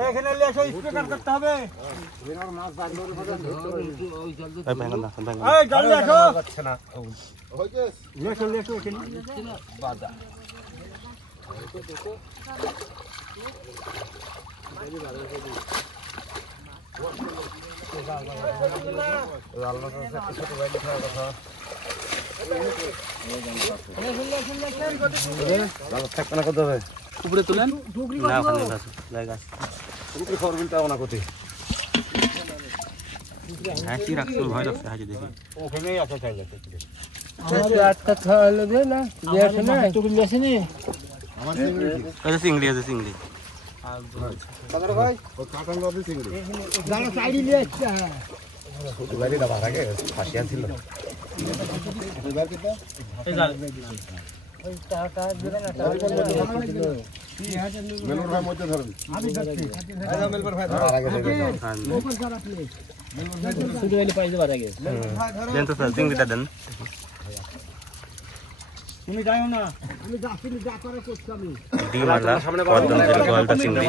এখানে এসে স্পিকার করতে হবে। এই জলদি আসো। যাচ্ছে না। লেসো লেসো এখানে বাজা। উপরে তুলেন না ওখানে আছে জায়গা আছে উপরে খরবিলটা ওনা কোথায় হাসি রাখছো ভয় লাগছে হাসি দেখি ওখানেই আছে চাইলে আমাদের আটটা খাওয়ালো দে না লেছে না তুমি লেছে নি আমার চিংড়ি আছে চিংড়ি কাদার ভাই ও কাটান বাবু চিংড়ি জানা সাইডে নিয়ে আসছে হ্যাঁ দুবারই দাবা আগে ফাঁসিয়া ছিল দুবার কিটা এই জাল ওই টাকা দিবেন না টাকা মেলবর ভাই মধ্যে ধরেন আমি যাচ্ছি আজা মেলবর ভাই ধর আগে দেখেন ওপর ধর আপনি মেলবর ভাই শুধু ওইলে পাই দেবার আগে দেন তো স্যার চিংড়িটা দেন তুমি যাও না আমি যাচ্ছি যা করে করছি আমি ডিমালা সামনে বড় গোলটা চিংড়ি